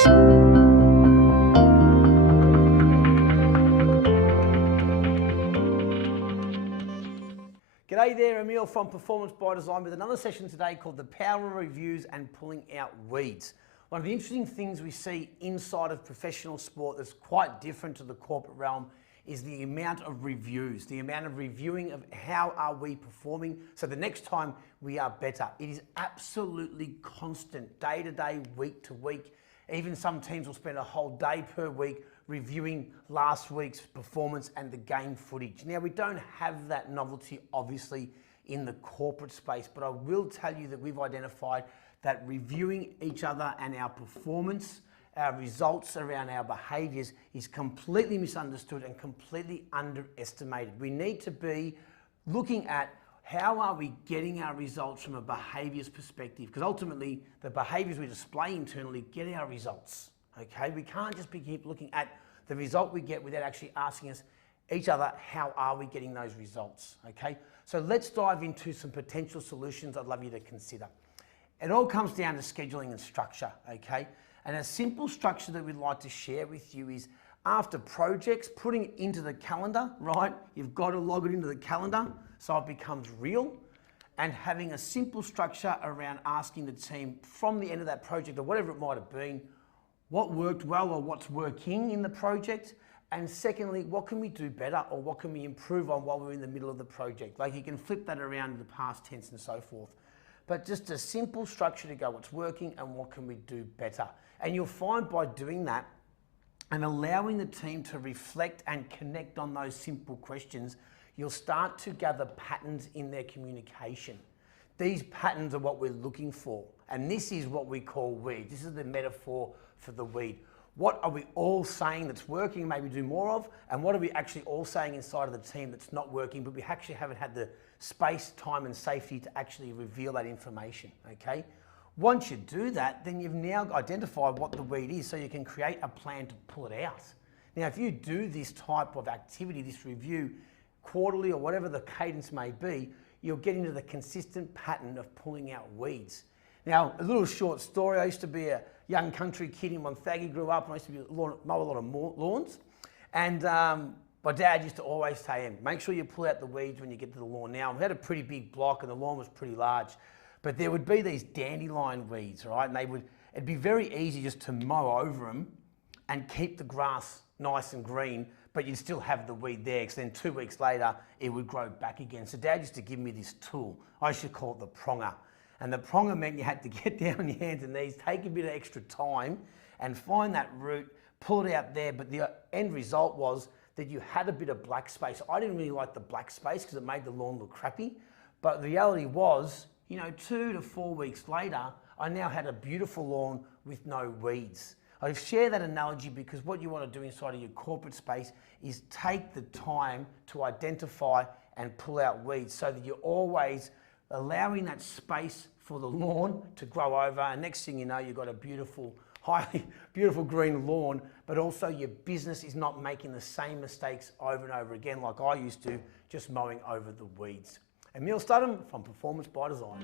G'day there, Emil from Performance by Design with another session today called The Power of Reviews and Pulling Out Weeds. One of the interesting things we see inside of professional sport that's quite different to the corporate realm is the amount of reviews, the amount of reviewing of how are we performing so the next time we are better. It is absolutely constant, day to day, week to week. Even some teams will spend a whole day per week reviewing last week's performance and the game footage. Now, we don't have that novelty, obviously, in the corporate space, but I will tell you that we've identified that reviewing each other and our performance, our results around our behaviours is completely misunderstood and completely underestimated. We need to be looking at how are we getting our results from a behaviours perspective, because ultimately the behaviours we display internally get our results. Okay, we can't just keep looking at the result we get without actually asking each other, how are we getting those results? Okay, so let's dive into some potential solutions I'd love you to consider. It all comes down to scheduling and structure, okay? And a simple structure that we'd like to share with you is after projects, putting it into the calendar, right? You've got to log it into the calendar so it becomes real, and having a simple structure around asking the team from the end of that project or whatever it might have been, what worked well or what's working in the project, and secondly, what can we do better or what can we improve on while we're in the middle of the project? Like you can flip that around in the past tense and so forth. But just a simple structure to go what's working and what can we do better. And you'll find by doing that and allowing the team to reflect and connect on those simple questions, you'll start to gather patterns in their communication. These patterns are what we're looking for. And this is what we call weeds. This is the metaphor for the weed. What are we all saying that's working, maybe do more of, and what are we actually all saying inside of the team that's not working, but we actually haven't had the space, time, and safety to actually reveal that information, okay? Once you do that, then you've now identified what the weed is so you can create a plan to pull it out. Now, if you do this type of activity, this review, quarterly or whatever the cadence may be, you'll get into the consistent pattern of pulling out weeds. Now, a little short story. I used to be a young country kid in Wonthaggi, grew up, and I used to mow a lot of lawns. And my dad used to always say, make sure you pull out the weeds when you get to the lawn. Now, we had a pretty big block and the lawn was pretty large, but there would be these dandelion weeds, right? And it'd be very easy just to mow over them and keep the grass nice and green, but you'd still have the weed there, because then 2 weeks later, it would grow back again. So Dad used to give me this tool. I used to call it the pronger. And the pronger meant you had to get down on your hands and knees, take a bit of extra time and find that root, pull it out there. But the end result was that you had a bit of black space. I didn't really like the black space because it made the lawn look crappy. But the reality was, 2 to 4 weeks later, I now had a beautiful lawn with no weeds. I share that analogy because what you want to do inside of your corporate space is take the time to identify and pull out weeds so that you're always allowing that space for the lawn to grow over, and next thing you know, you've got a beautiful, highly beautiful green lawn, but also your business is not making the same mistakes over and over again like I used to, just mowing over the weeds. Emil Studham from Performance by Design.